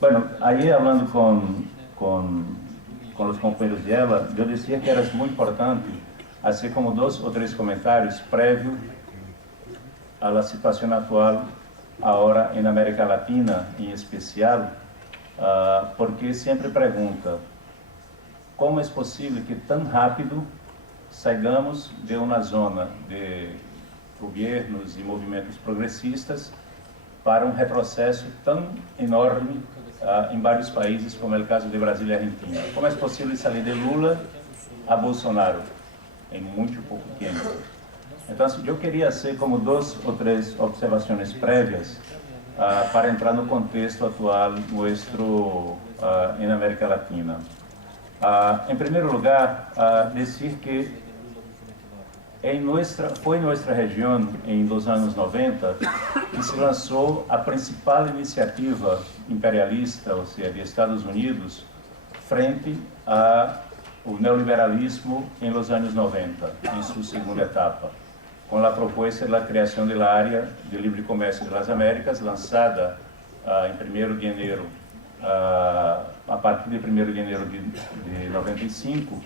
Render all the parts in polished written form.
Bueno, aí falando com os companheiros dela, eu dizia que era muito importante, assim como 2 ou 3 comentários prévios à situação atual agora na América Latina, em especial, porque sempre pergunta como é possível que tão rápido saigamos de uma zona de governos e movimentos progressistas para um retrocesso tão enorme em vários países, como é o caso de Brasil e Argentina. Como é possível sair de Lula a Bolsonaro em muito pouco tempo? Então, eu queria fazer como 2 ou 3 observações prévias para entrar no contexto atual nosso na América Latina. Em primeiro lugar, dizer que foi em nossa região, nos anos 90, que se lançou a principal iniciativa imperialista, ou seja, de Estados Unidos, frente ao neoliberalismo em los anos 90, em sua segunda etapa, com a proposta da criação da área de livre comércio das Américas, lançada em 1º de janeiro, a partir de 1º de janeiro de 95,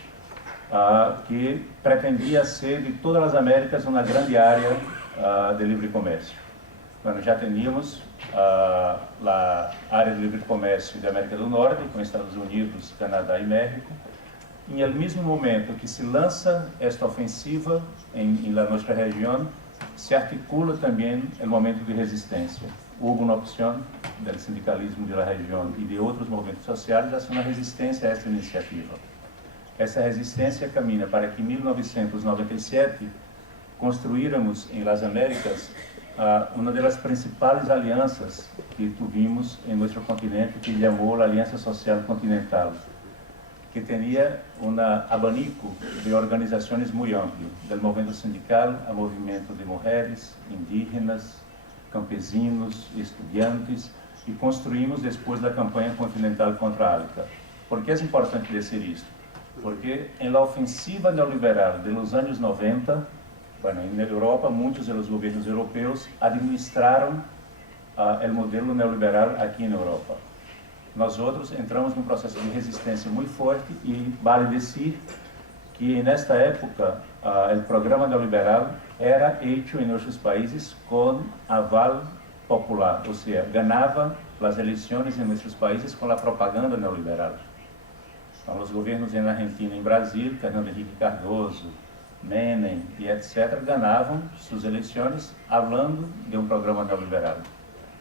que pretendia ser de todas as Américas uma grande área de livre comércio. Bueno, já teníamos a área de livre comércio da América do Norte, com Estados Unidos, Canadá e México. E no mesmo momento que se lança esta ofensiva em nossa região, se articula também o momento de resistência. Houve uma opção do sindicalismo da região e de outros movimentos sociais a ser uma resistência a esta iniciativa. Essa resistência caminha para que em 1997 construíramos em Las Américas uma das principais alianças que tivemos em nosso continente, que chamou a Aliança Social Continental, que tinha um abanico de organizações muito amplo, do movimento sindical a movimento de mulheres, indígenas, campesinos, estudantes, e construímos depois da campanha continental contra a ALCA. Por que é importante dizer isto? Porque na ofensiva neoliberal dos anos 90, na Europa, muitos dos governos europeus administraram o modelo neoliberal aqui na Europa. Nós outros entramos num processo de resistência muito forte e vale dizer que nesta época o programa neoliberal era feito em nossos países com aval popular, ou seja, ganhava as eleições em nossos países com a propaganda neoliberal. Então, os governos na Argentina e em Brasil, Fernando Henrique Cardoso, Menem e etc., ganhavam suas eleições falando de um programa neoliberal.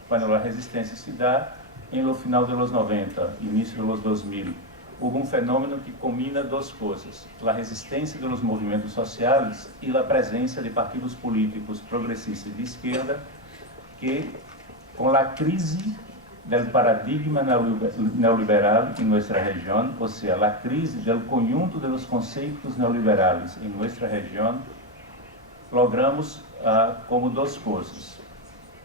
Quando a resistência se dá, no final dos 90, início dos 2000, houve um fenômeno que combina 2 coisas: a resistência dos movimentos sociais e a presença de partidos políticos progressistas de esquerda que, com a crise do paradigma neoliberal em nossa região, ou seja, a crise do conjunto dos conceitos neoliberais em nossa região, logramos como 2 coisas.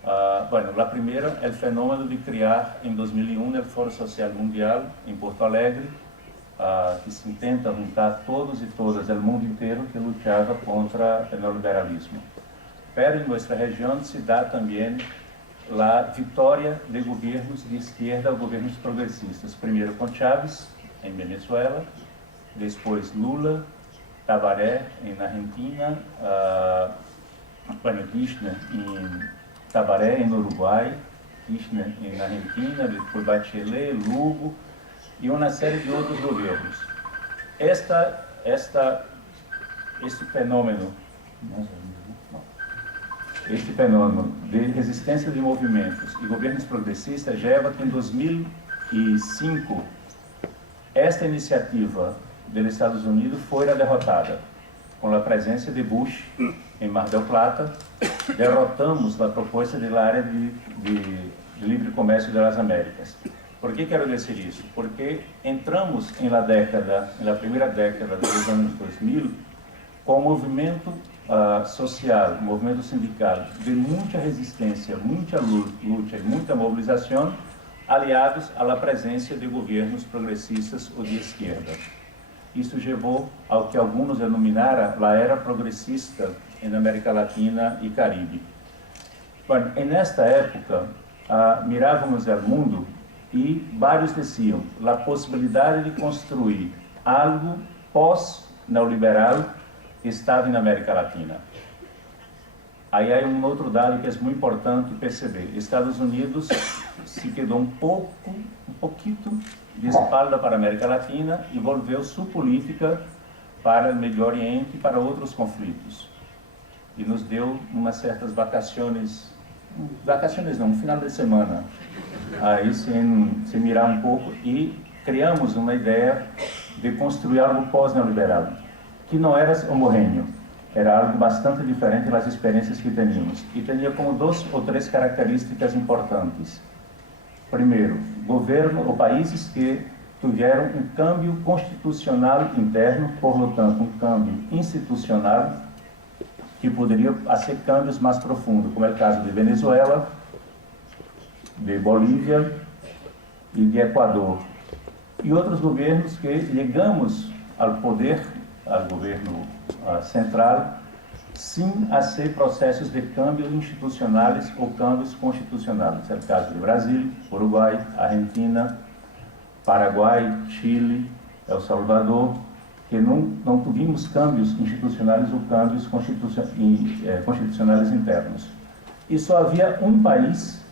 A primeira é o fenômeno de criar em 2001 o Fórum Social Mundial em Porto Alegre, que se intenta juntar todos e todas do mundo inteiro que lutava contra o neoliberalismo. Pero em nossa região se dá também a vitória de governos de esquerda ou governos progressistas. Primeiro com Chávez, em Venezuela, depois Lula, Tabaré, na Argentina, Kirchner em Tabaré, no Uruguai, Kirchner na Argentina, depois Bachelet, Lugo e uma série de outros governos. Este fenômeno de resistência de movimentos e governos progressistas já é que em 2005 esta iniciativa dos Estados Unidos foi derrotada com a presença de Bush em Mar del Plata. Derrotamos a proposta da área de livre comércio das Américas. Por que quero dizer isso? Porque entramos na primeira década dos anos 2000 com um movimento social, movimento sindical de muita resistência, muita luta e muita mobilização, aliados à presença de governos progressistas ou de esquerda. Isso levou ao que alguns denominaram a era progressista na América Latina e Caribe. Bom, nesta época, mirávamos o mundo e vários diziam a possibilidade de construir algo pós-neoliberal estava na América Latina. Aí há um outro dado que é muito importante perceber. Estados Unidos se quedou um pouquinho de espalda para a América Latina e volveu sua política para o Médio Oriente e para outros conflitos. E nos deu umas certas vacações não, um final de semana, aí sem mirar um pouco, e criamos uma ideia de construir algo pós-neoliberal, que não era homogêneo, era algo bastante diferente das experiências que teníamos, e tinha como 2 ou 3 características importantes. Primeiro, governo ou países que tiveram um câmbio constitucional interno, portanto, um câmbio institucional, que poderia fazer câmbios mais profundos, como é o caso de Venezuela, de Bolívia e de Equador. E outros governos que ligamos ao poder, ao governo central, sem fazer processos de câmbio institucionais ou câmbios constitucionais. É o caso de Brasil, Uruguai, Argentina, Paraguai, Chile, El Salvador, que não tivemos câmbios institucionais ou câmbios constitucionais internos. E só havia um país,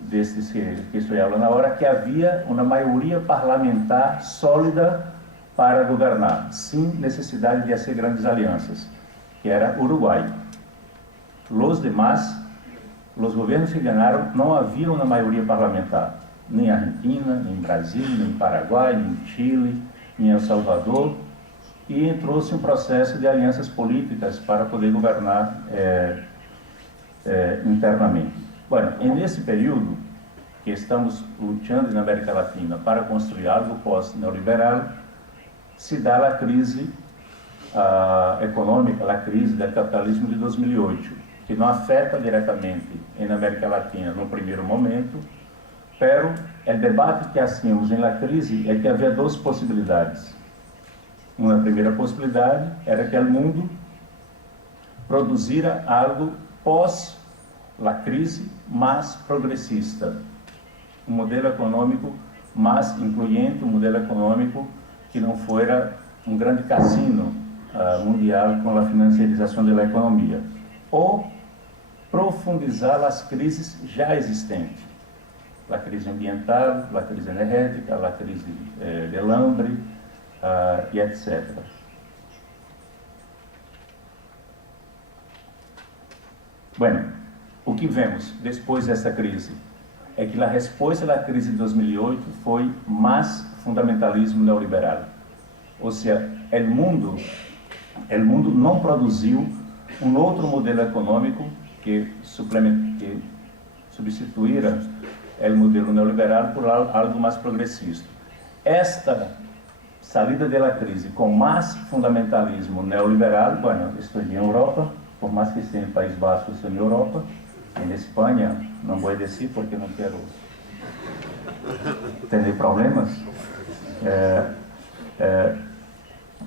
desses que estou falando na hora, que havia uma maioria parlamentar sólida para governar, sem necessidade de fazer grandes alianças, que era Uruguai. Os demais, os governos que ganharam, não havia uma maioria parlamentar, nem Argentina, nem Brasil, nem Paraguai, nem Chile, em El Salvador, e entrou-se um processo de alianças políticas para poder governar internamente. Bueno, nesse período que estamos lutando na América Latina para construir algo pós-neoliberal, se dá a crise econômica, a crise do capitalismo de 2008, que não afeta diretamente na América Latina no primeiro momento, pero o debate que hacíamos na crise é que havia 2 possibilidades. Uma primeira possibilidade era que o mundo produzira algo pós a crise mais progressista, um modelo econômico mais incluyente, um modelo econômico que não fora um grande cassino mundial com a financiarização da economia, ou profundizar as crises já existentes. A crise ambiental, a crise energética, a crise del hambre e etc. Bueno, o que vemos depois dessa crise é que a resposta da crise de 2008 foi mais fundamentalismo neoliberal. Ou seja, o mundo não produziu um outro modelo econômico que substituíra o modelo neoliberal por algo mais progressista. Esta saída da crise com mais fundamentalismo neoliberal, bueno, estou em Europa, por mais que esteja em País Basco, estou em Europa, em Espanha, não vou descer porque não quero ter problemas,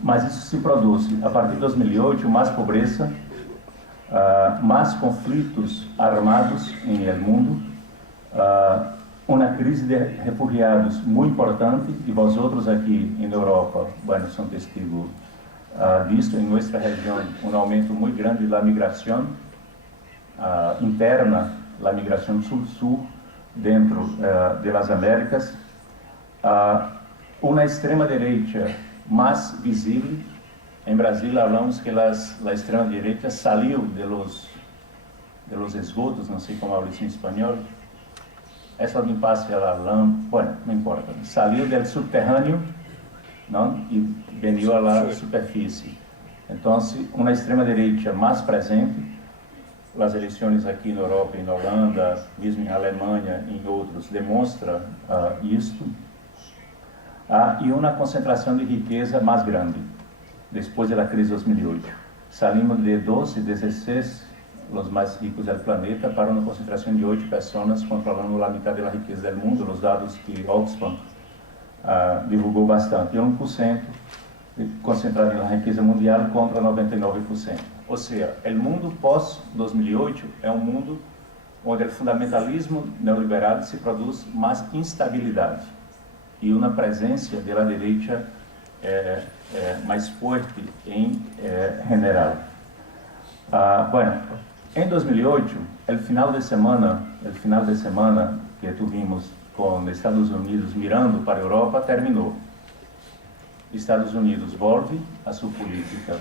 mas isso se produz a partir de 2008, mais pobreza, mais conflitos armados no mundo, uma crise de refugiados muito importante, e vós outros aqui em Europa, bueno, são testigos disto, em nossa região, um aumento muito grande da migração interna, a migração sul-sul, dentro das Américas, uma extrema-direita mais visível. Em Brasil, falamos que a extrema-direita saiu de los esgotos, não sei como hablo isso em espanhol, essa limpeza a lama, bueno, não importa, saiu do subterrâneo, não, e veio à superfície. Então, uma extrema-direita mais presente, as eleições aqui na Europa, na Holanda, mesmo em Alemanha, em outros, demonstra isto, e uma concentração de riqueza mais grande, depois da crise de 2008. Saímos de 12, 16, os mais ricos do planeta, para uma concentração de 8 pessoas controlando a metade da riqueza do mundo, os dados que Oxfam divulgou bastante, 1% concentrado na riqueza mundial contra 99%. Ou seja, o mundo pós-2008 é um mundo onde o fundamentalismo neoliberal se produz mais instabilidade e uma presença da direita mais forte em general. Bueno, em 2008, o final de semana que tivemos com Estados Unidos mirando para a Europa terminou. Estados Unidos volve a sua política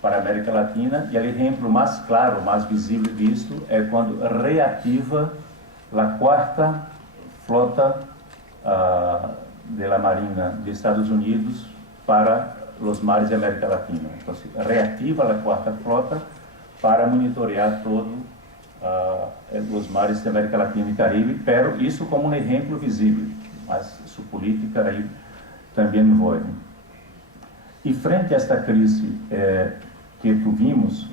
para a América Latina, e o exemplo mais claro, mais visível disso é quando reativa a quarta flota da Marinha dos Estados Unidos para os mares da América Latina. Então, reativa a quarta flota para monitorear todo os mares da América Latina e Caribe, pero isso como um exemplo visível, mas sua política aí também envolve. E frente a esta crise que tivemos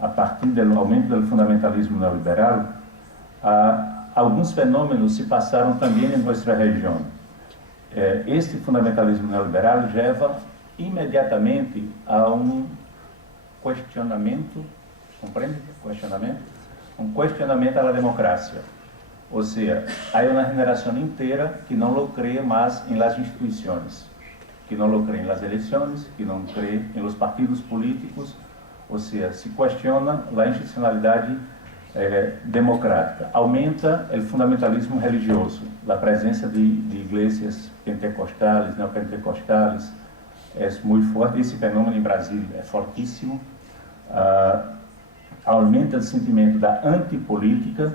a partir do aumento do fundamentalismo neoliberal, alguns fenômenos se passaram também em nossa região. Este fundamentalismo neoliberal leva imediatamente a um questionamento, compreende? Um questionamento à democracia. Ou seja, há uma geração inteira que não lo crê mais em las instituições, que não lo crê em las eleições, que não crê em los partidos políticos, ou seja, se questiona a institucionalidade democrática. Aumenta o fundamentalismo religioso, a presença de igrejas pentecostais, neopentecostais, é muito forte. Esse fenômeno em Brasil é fortíssimo. Aumenta o sentimento da antipolítica,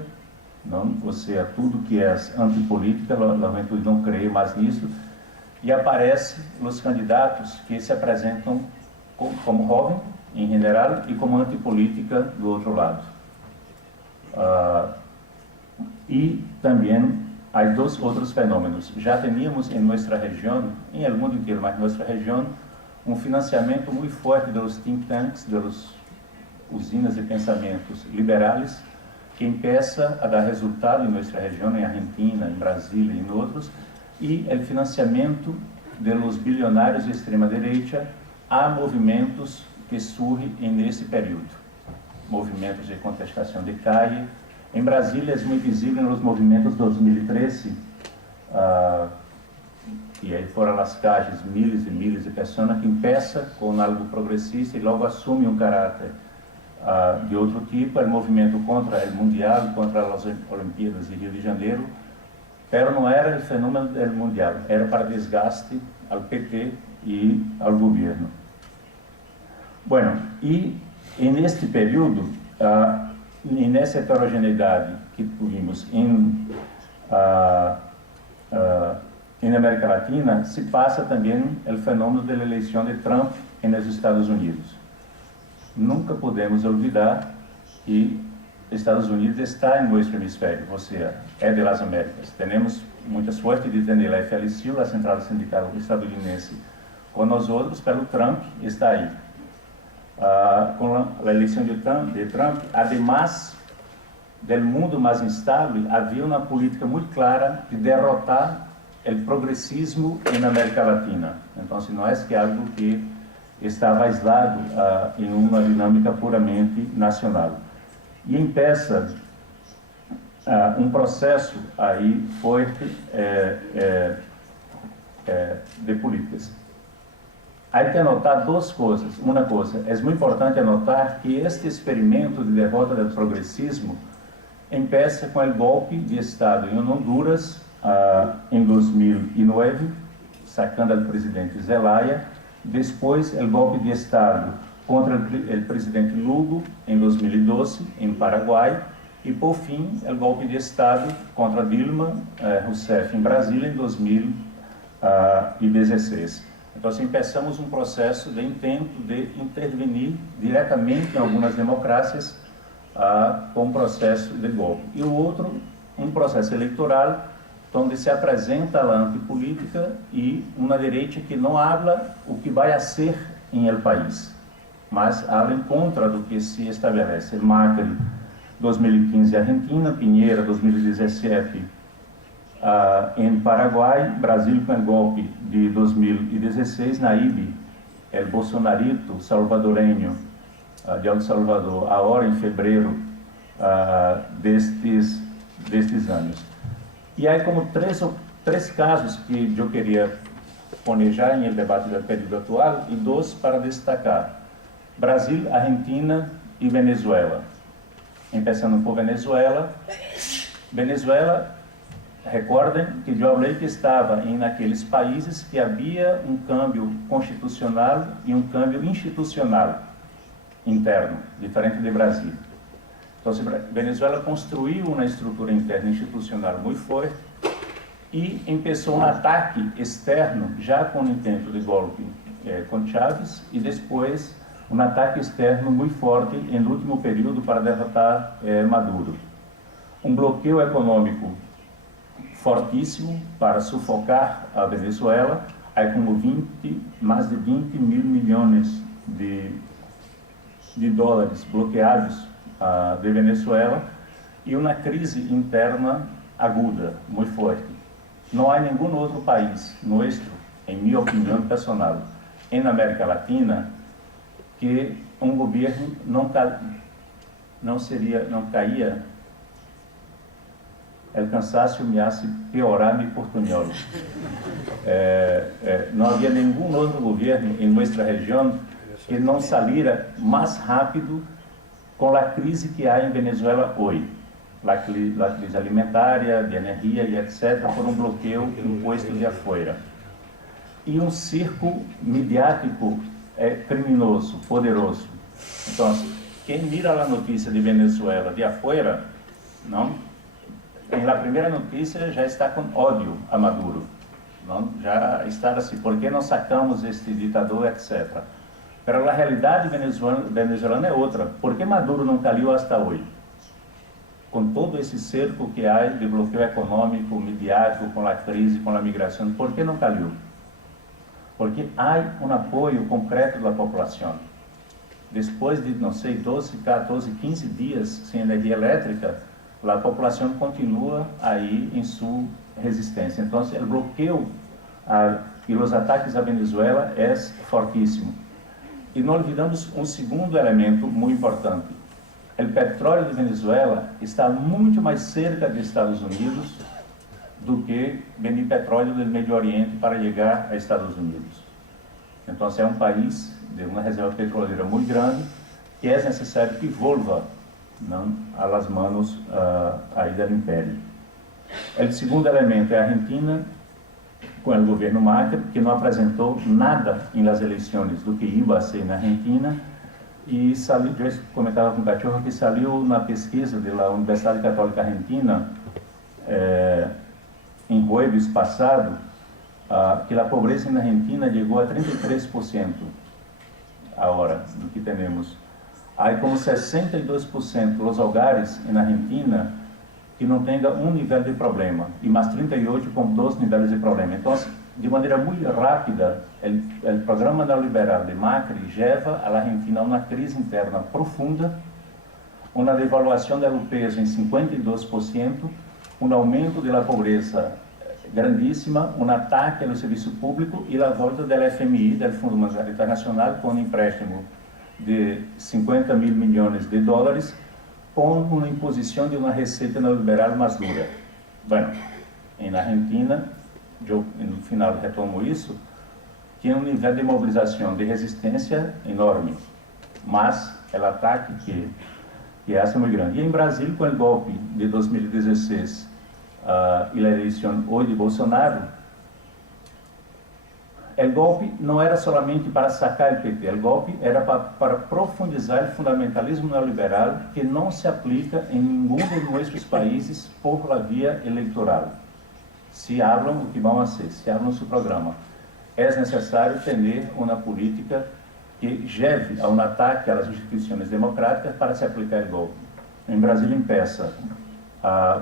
não? Ou seja, tudo que é antipolítica, a juventude não crê mais nisso, e aparecem os candidatos que se apresentam como jovem, em geral, e como antipolítica do outro lado. E também há dois outros fenômenos. Já tínhamos em nossa região, em el mundo inteiro, mas em nossa região, um financiamento muito forte dos think tanks, das usinas de pensamentos liberais, que empieza a dar resultado em nossa região, em Argentina, em Brasília e em outros, e o financiamento dos bilionários de extrema-direita a movimentos que surgem nesse período. Movimentos de contestação de calle. Em Brasília, é muito visível nos movimentos de 2013, e aí foram as calles, milhares e milhares de pessoas que começam com algo progressista e logo assumem um caráter de outro tipo, o movimento contra o Mundial, contra as Olimpíadas de Rio de Janeiro, pero não era o fenômeno do Mundial, era para desgaste ao PT e ao governo. Bueno, e neste período, nessa heterogeneidade que tivemos em América Latina, se passa também o fenômeno da eleição de Trump nos Estados Unidos. Nunca podemos olvidar que Estados Unidos está em nosso hemisfério, ou seja, é de las Américas. Temos muita sorte de ter a FLCU, a Central Sindical Estadunidense, com nós outros, pelo Trump está aí. Com a eleição de Trump, además do mundo mais instável, havia uma política muito clara de derrotar o progressismo na América Latina. Então, não é que algo que estava aislado em uma dinâmica puramente nacional. E empieza um processo aí forte de políticas. Há que anotar duas coisas. Uma coisa, é muito importante anotar que este experimento de derrota do progressismo empieza com o golpe de Estado em Honduras em 2009, sacando o presidente Zelaya. Depois, o golpe de Estado contra o presidente Lugo em 2012, em Paraguai. E, por fim, o golpe de Estado contra Dilma Rousseff em Brasília em 2016. Então, assim, começamos um processo de intento de intervenir diretamente em algumas democracias com um processo de golpe. E o outro, um processo eleitoral, onde se apresenta a antipolítica e uma direita que não habla o que vai a ser em el país, mas habla em contra do que se estabelece. Macri, 2015, Argentina; Piñera, 2017, em Paraguai; Brasil com o golpe de 2016, Nayib, el bolsonarito salvadoreño de El Salvador, agora em fevereiro, destes anos. E há como três casos que eu queria poner já em el debate do período atual e dois para destacar: Brasil, Argentina e Venezuela. Começando por Venezuela. Venezuela, recordem que eu falei que estava em aqueles países que havia um câmbio constitucional e um câmbio institucional interno, diferente do Brasil. Então, Venezuela construiu uma estrutura interna institucional muito forte e começou um ataque externo, já com o intento de golpe com Chávez, e depois um ataque externo muito forte no último período para derrotar Maduro. Um bloqueio econômico fortíssimo para sufocar a Venezuela, aí como mais de 20 mil milhões de dólares bloqueados de Venezuela e uma crise interna aguda, muito forte. Não há nenhum outro país nuestro, em minha opinião personal, na América Latina, que um governo não caía, o cansaço me hace piorar mi portunhol. Não havia nenhum outro governo em nossa região que não saíra mais rápido com a crise que há em Venezuela hoje. A crise alimentária, de energia e etc., por um bloqueio imposto de afuera. E um circo midiático criminoso, poderoso. Então, quem mira a notícia de Venezuela de afuera, não? Em la primeira notícia já está com ódio a Maduro. Não? Já está assim, por que não sacamos este ditador, etc. Mas a realidade venezuelana é outra. Por que Maduro não caiu até hoje? Com todo esse cerco que há de bloqueio econômico, midiático, com a crise, com a migração, por que não caiu? Porque há um apoio concreto da população. Depois de, não sei, 12, 14, 15 dias sem energia elétrica, a população continua aí em sua resistência. Então, o bloqueio e os ataques à Venezuela é fortíssimo. E não olvidamos um segundo elemento muito importante. O petróleo de Venezuela está muito mais cerca dos Estados Unidos do que vender petróleo do Médio Oriente para chegar a Estados Unidos. Então, é um país de uma reserva petroleira muito grande que é necessário que volva a las manos aí do Império. O segundo elemento é a Argentina, com o governo Macri, que não apresentou nada em las eleições do que ia a ser na Argentina, e saiu, eu comentava com o Cachorro que saiu na pesquisa da Universidade Católica Argentina, em jueves passado, que a pobreza na Argentina chegou a 33% agora do que temos. Há como 62% dos hogares na Argentina que não tenham um nível de problema, e mais 38% com 2 níveis de problema. Então, de maneira muito rápida, o programa neoliberal de Macri leva a Argentina a uma crise interna profunda, uma devaluação do peso em 52%, um aumento da pobreza grandíssima, um ataque ao serviço público e a volta do FMI, do Fundo Monetário Internacional, com um empréstimo de 50 mil milhões de dólares, com uma imposição de uma receita neoliberal mais dura. Bueno, na Argentina, eu no final retomo isso, tinha um nível de mobilização, de resistência enorme, mas o ataque que é muito grande. E em Brasil, com o golpe de 2016 e a eleição hoje de Bolsonaro, o golpe não era somente para sacar o PT, o golpe era para profundizar o fundamentalismo neoliberal que não se aplica em nenhum de nossos países por la via eleitoral. Se falam o que vão fazer, se falam seu programa. É necessário ter uma política que leve a um ataque às instituições democráticas para se aplicar o golpe. Em Brasil, começa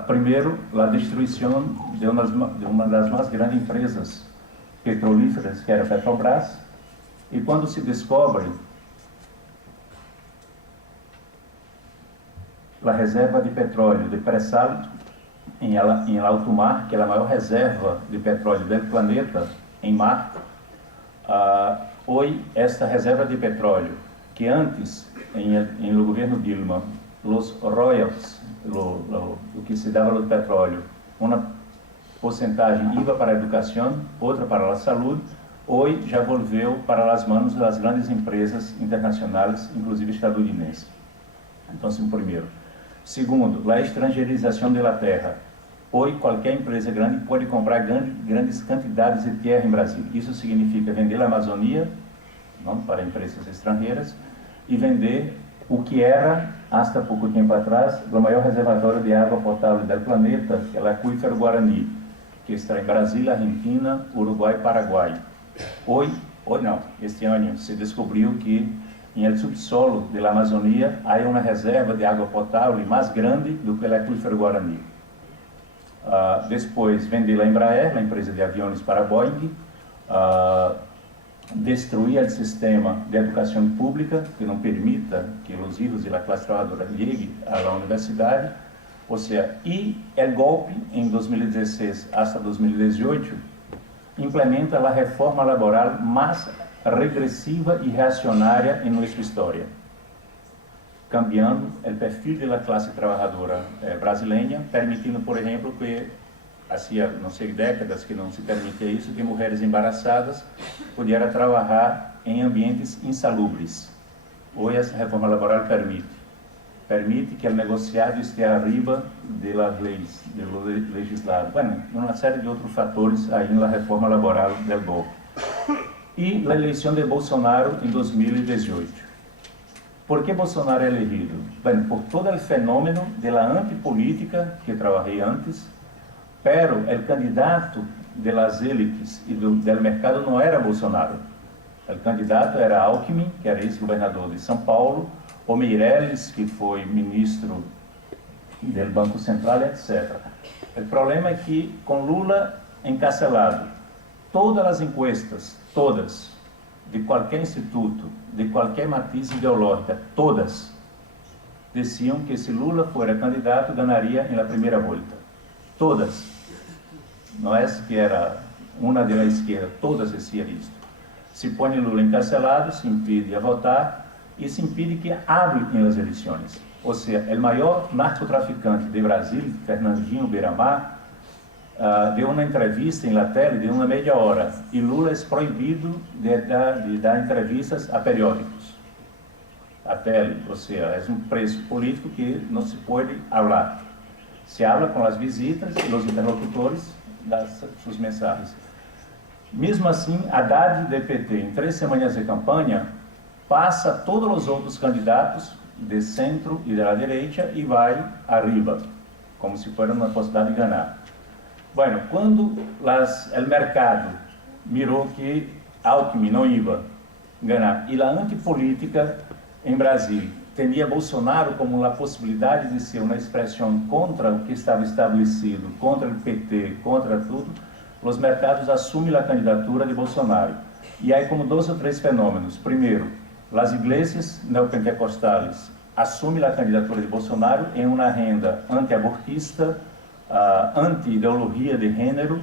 primeiro a destruição de uma das mais grandes empresas petrolíferas, que era a Petrobras, e quando se descobre a reserva de petróleo de pré-sal em alto mar, que é a maior reserva de petróleo do planeta em mar, hoje esta reserva de petróleo, que antes, em o governo Dilma, os royalties o que se dava do petróleo, uma porcentagem iba para a educação, outra para a saúde, hoje já volveu para as mãos das grandes empresas internacionais, inclusive estadunidenses. Então, primeiro. Segundo, a estrangeirização da terra. Hoje, qualquer empresa grande pode comprar grandes quantidades de terra em Brasil. Isso significa vender a Amazônia, não, para empresas estrangeiras, e vender o que era, hasta pouco tempo atrás, o maior reservatório de água potável do planeta, que é o Aquífero Guarani, que está em Brasília, Argentina, Uruguai e Paraguai. Hoje não, este ano se descobriu que em el subsolo da Amazônia há uma reserva de água potável mais grande do que o Aquífero Guarani. Depois vendeu a Embraer, a empresa de aviões para a Boeing, destruir o sistema de educação pública, que não permita que os filhos da classe trabalhadora cheguem à universidade, ou seja, e o golpe em 2016 até 2018 implementa a reforma laboral mais regressiva e reacionária em nossa história, cambiando o perfil da classe trabalhadora brasileira, permitindo, por exemplo, que há não sei décadas que não se permitia isso, que mulheres embaraçadas pudessem trabalhar em ambientes insalubres. Hoje essa reforma laboral permite que o negociado esteja arriba das leis, do legislado. Bueno, uma série de outros fatores aí na reforma laboral do golpe. E a eleição de Bolsonaro em 2018. Por que Bolsonaro é elegido? Bem, por todo o fenômeno da antipolítica que trabalhei antes, pero o candidato das élites e do mercado não era Bolsonaro. O candidato era Alckmin, que era ex-governador de São Paulo, o Meirelles, que foi ministro do Banco Central, etc. O problema é que, com Lula encarcelado, todas as encuestas, todas, de qualquer instituto, de qualquer matiz ideológica, todas, diziam que se Lula fosse candidato, ganharia na primeira volta. Todas. Não é que era uma da esquerda, todas diziam isso. Se põe Lula encarcelado, se impede a votar e se impede que hable nas eleições. Ou seja, o maior narcotraficante de Brasil, Fernandinho Beiramar, deu uma entrevista em la tele de uma meia hora e Lula é proibido de dar entrevistas a periódicos. A tele, ou seja, é um preço político que não se pode falar. Se habla com as visitas e os interlocutores das suas mensagens. Mesmo assim, Haddad do PT, em 3 semanas de campanha, passa todos os outros candidatos de centro e da direita e vai arriba, como se fosse uma possibilidade de ganhar. Bueno, quando o mercado mirou que Alckmin não ia ganhar e a antipolítica em Brasil tinha Bolsonaro como a possibilidade de ser uma expressão contra o que estava estabelecido, contra o PT, contra tudo, os mercados assumem a candidatura de Bolsonaro. E aí como 2 ou 3 fenômenos. Primeiro, as igrejas neopentecostais assumem a candidatura de Bolsonaro em uma agenda anti-abortista, anti-ideologia de gênero,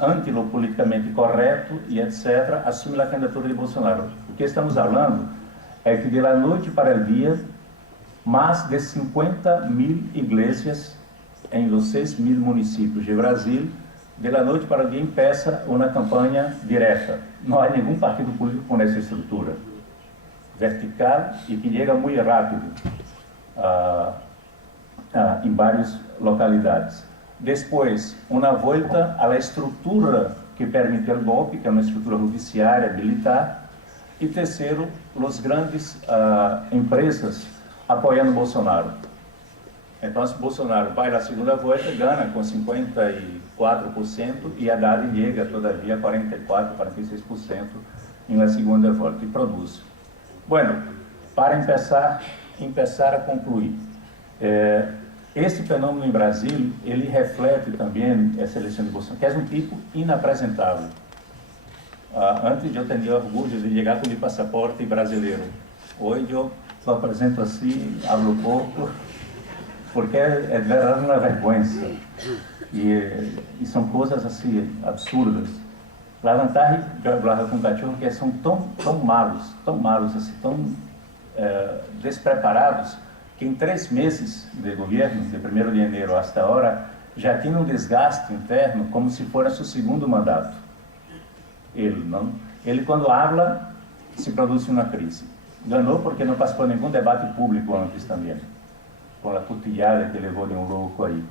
anti-lo politicamente correto e etc., assume a candidatura de Bolsonaro. O que estamos falando é que de la noite para o dia, mais de 50.000 igrejas em os 6.000 municípios de Brasil, de la noite para o dia, empeça uma campanha direta. Não há nenhum partido político com essa estrutura vertical e que chega muito rápido em várias localidades. Depois, uma volta à estrutura que permite o golpe, que é uma estrutura judiciária, militar. E terceiro, as grandes empresas apoiando Bolsonaro. Então, se Bolsonaro vai na segunda volta, ganha com 54% e Haddad chega todavia a 44%, 46% na segunda volta e produz. Bueno, para começar a concluir, esse fenômeno em Brasil, ele reflete também essa eleição de Bolsonaro, que é um tipo inapresentável. Antes eu tinha orgulho de chegar com o passaporte brasileiro. Hoje eu lo apresento assim, hablo pouco, porque é verdade uma vergonha. E são coisas assim absurdas. A vantagem de falar com o cachorro é que são tão malos, assim, tão despreparados, que em 3 meses de governo, de 1º de janeiro hasta agora, já tinha um desgaste interno como se fosse o segundo mandato. Ele quando habla, se produz uma crise. Ganhou porque não participou de nenhum debate público antes também, com a cutillada que levou de um louco aí.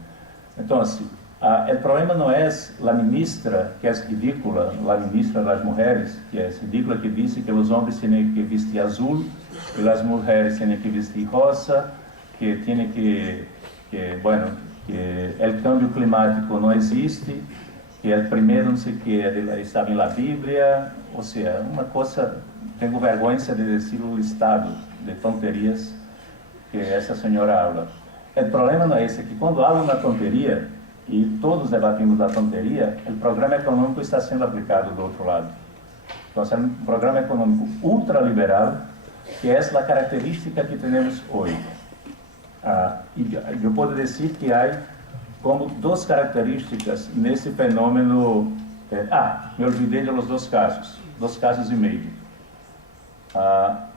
Então, assim, o problema não é a ministra, que é ridícula, a ministra das mulheres, que é ridícula, que disse que os homens têm que vestir azul, e as mulheres têm que vestir rosa, que têm que o câmbio climático não existe, que o primeiro não sei o que estava na Bíblia, ou seja, uma coisa, tenho vergonha de dizer o listado de tonterias que essa senhora habla. O problema não é esse, é que quando habla uma tonteria, e todos debatimos da tonteria, o programa econômico está sendo aplicado do outro lado. Então, é um programa econômico ultraliberal, que é essa a característica que temos hoje. E eu posso dizer que há como 2 características nesse fenômeno. Me olvidei dos 2 casos, 2 casos e meio.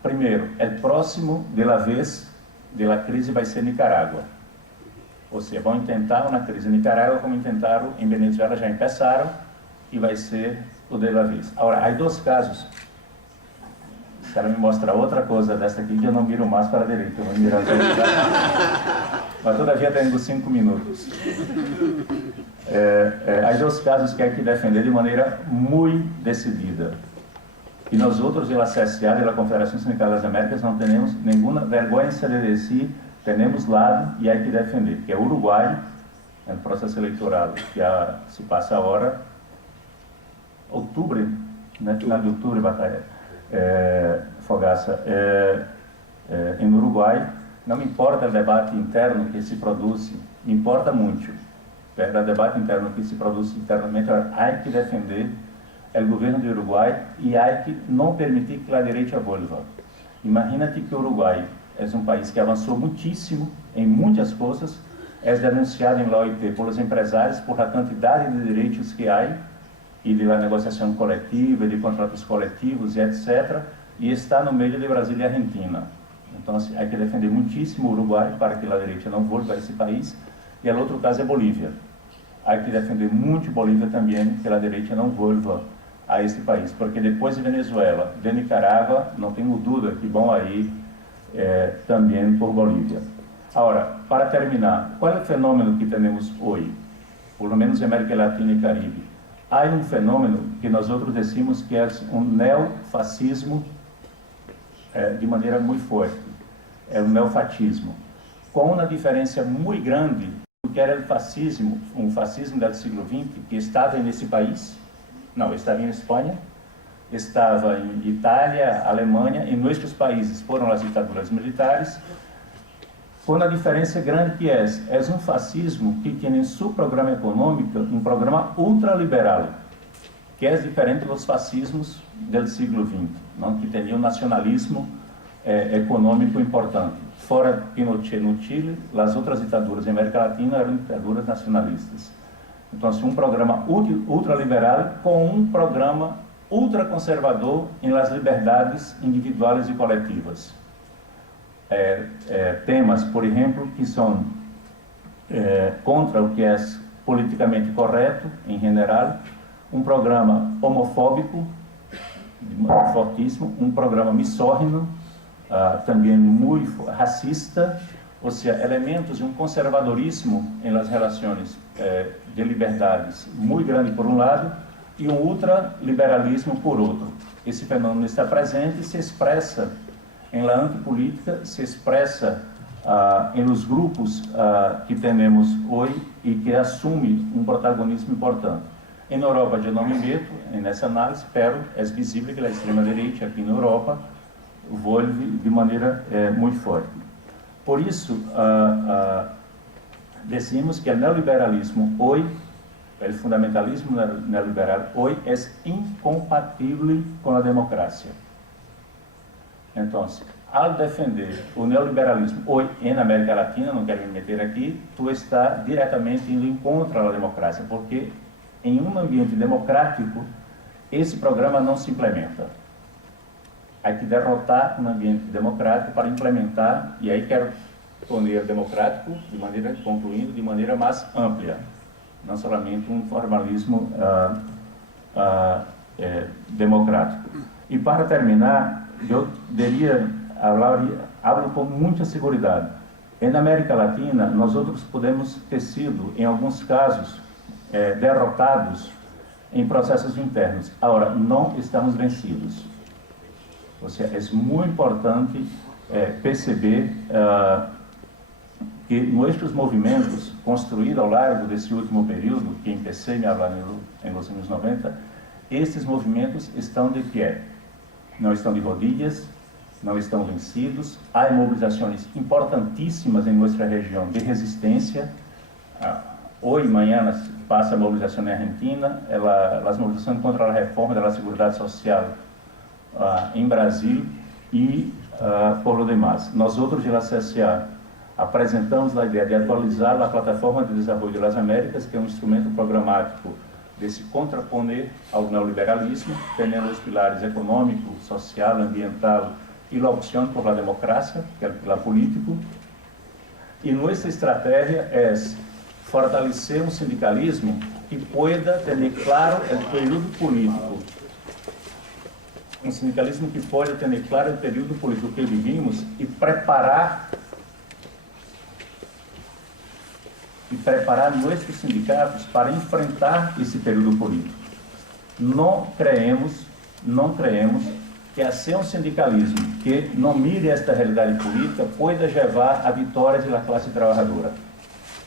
Primeiro, o próximo de la vez de la crise vai ser Nicarágua. Ou seja, vão tentar uma crise em Nicarágua como tentaram em Venezuela, já começaram, e vai ser o de la vez. Agora, há 2 casos. Se ela me mostra outra coisa dessa aqui, que eu não miro mais para a direita, eu vou mirar para a direita. Mas todavia tenho 5 minutos. Há 2 casos que há que defender de maneira muito decidida. E nós outros, da CSA, da Confederação Sindical das Américas, não temos nenhuma vergonha de dizer, temos lado e há que defender, que é o Uruguai, no processo eleitoral que se passa agora, outubro, né, final de outubro, Fogaça, em Uruguai, não importa o debate interno que se produz, importa muito, o debate interno que se produz internamente, há que defender o governo do Uruguai e há que não permitir que a direita volva. Imagina-te que o Uruguai é um país que avançou muitíssimo em muitas coisas, é denunciado em la OIT pelos empresários por a quantidade de direitos que há e de la negociação coletiva, de contratos coletivos e etc., e está no meio de Brasil e Argentina. Então, assim, há que defender muitíssimo o Uruguai para que a direita não volve a esse país, e o outro caso é Bolívia. Há que defender muito Bolívia também, que a direita não volva a esse país, porque depois de Venezuela, de Nicarágua, não tenho dúvida que vão aí também por Bolívia. Agora, para terminar, qual é o fenômeno que temos hoje, por lo menos em América Latina e Caribe? Há um fenômeno que nós outros decimos que é um neofascismo de maneira muito forte, é o neofatismo, com uma diferença muito grande do que era o fascismo, um fascismo do século XX, que estava nesse país, não, estava em Espanha, estava em Itália, Alemanha, em nossos países foram as ditaduras militares, com uma diferença grande que é um fascismo que tem em seu programa econômico um programa ultraliberal, que é diferente dos fascismos do século XX, não? Que tinha um nacionalismo econômico importante. Fora Pinochet no Chile, as outras ditaduras da América Latina eram ditaduras nacionalistas. Então, assim, um programa ultraliberal com um programa ultraconservador em las liberdades individuais e coletivas. Temas, por exemplo, que são contra o que é politicamente correto, em geral, um programa homofóbico, fortíssimo, um programa misógino, também muito racista, ou seja, elementos de um conservadorismo em las relações de liberdades muito grande por um lado e um ultraliberalismo por outro. Esse fenômeno está presente e se expressa em la antipolítica, se expressa em los grupos que temos hoje e que assume um protagonismo importante. Em Europa, eu não me meto nessa análise, pero é visível que a extrema-direita aqui na Europa volve de maneira muito forte. Por isso, decimos que o neoliberalismo hoje, o fundamentalismo neoliberal hoje é incompatível com a democracia. Então, ao defender o neoliberalismo hoje na América Latina, não quero me meter aqui, tu está diretamente indo em contra da democracia, porque em um ambiente democrático, esse programa não se implementa. Há que derrotar um ambiente democrático para implementar, e aí quero torneio democrático, concluindo de maneira mais ampla, não somente um formalismo democrático. E para terminar, eu deveria falar com muita segurança. Na América Latina, nós outros podemos ter sido, em alguns casos, derrotados em processos internos. Agora, não estamos vencidos. Ou seja, é muito importante perceber que nossos movimentos construídos ao largo desse último período, que empecei a falar em los anos 90, esses movimentos estão de pé, não estão de rodilhas, não estão vencidos. Há mobilizações importantíssimas em nossa região de resistência. Hoje, amanhã, passa a mobilização na Argentina, as mobilizações contra a reforma da Seguridade Social em Brasil e por lo demás. Nós outros de la CSA apresentamos a ideia de atualizar a Plataforma de Desenvolvimento das Américas, que é um instrumento programático de se contraponer ao neoliberalismo, tendo os pilares econômico, social, ambiental e a opção por la democracia, que é o pilar político. E nossa estratégia é fortalecer um sindicalismo que pueda ter claro o período político. Um sindicalismo que pode ter claro o período político que vivimos e preparar nossos sindicatos para enfrentar esse período político. Não creemos que ser um sindicalismo que não mire esta realidade política pode levar a vitórias da classe trabalhadora.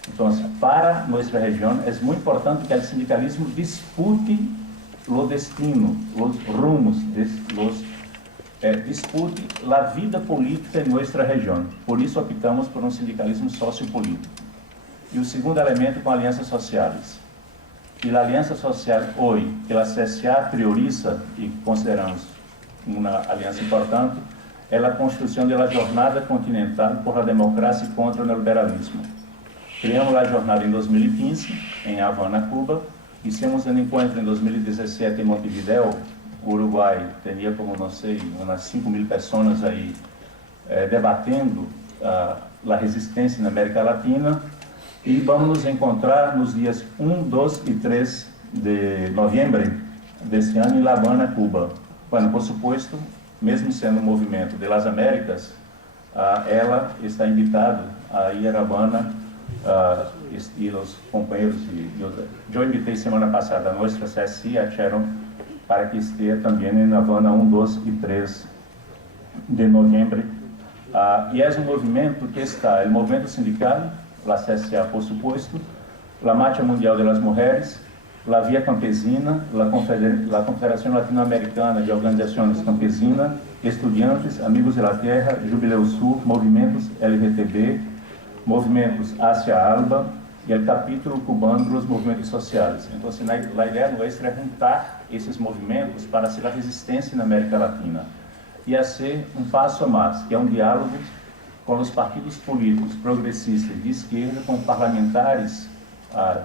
Então, para nossa região, é muito importante que o sindicalismo dispute o destino, os rumos, dispute a vida política em nossa região. Por isso, optamos por um sindicalismo sociopolítico. E o segundo elemento com alianças sociais. E a aliança social hoje, que a CSA prioriza e consideramos uma aliança importante, é a construção da jornada continental por a democracia e contra o neoliberalismo. Criamos a jornada em 2015, em Havana, Cuba. Fizemos um encontro em 2017 em Montevideo, Uruguai. Tinha, como não sei, umas 5.000 pessoas aí debatendo a resistência na América Latina. E vamos nos encontrar nos dias 1, 2 e 3 de novembro deste ano em La Habana, Cuba. Bueno, por supuesto, mesmo sendo um movimento de las Américas, ela está invitada a ir a La Habana e os companheiros. Eu invitei semana passada a nossa CSI, a Sharon, para que esteja também em La Habana 1, 2 e 3 de novembro. E é um movimento que está, o movimento sindical, a CSA, por supuesto, a Marcha Mundial das Mulheres, a Via Campesina, a Confederação Latino-Americana de Organizações Campesinas, Estudiantes, Amigos de la Terra, Jubileu Sul, Movimentos LGTB, Movimentos Asia Alba e o capítulo cubano dos movimentos sociais. Então, a ideia nuestra é juntar esses movimentos para ser a resistência na América Latina e a ser um passo a mais, que é um diálogo com os partidos políticos progressistas de esquerda, com parlamentares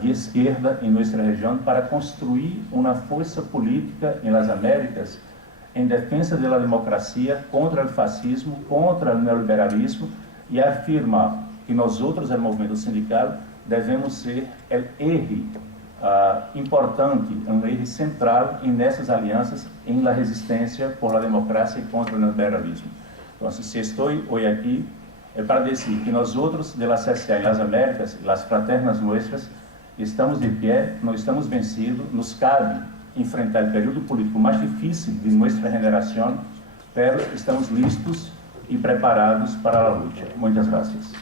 de esquerda em nossa região, para construir uma força política em las Américas em defesa da democracia, contra o fascismo, contra o neoliberalismo, e afirmar que nós outros, o movimento sindical, devemos ser o eje importante, um eje central nessas alianças em la resistência por la democracia e contra o neoliberalismo. Então, se estou hoje aqui, é para dizer que nós outros de la CSA em las Américas, las fraternas nuestras, estamos de pé, não estamos vencidos, nos cabe enfrentar o período político mais difícil de nossa geração, mas estamos listos e preparados para a luta. Muitas graças.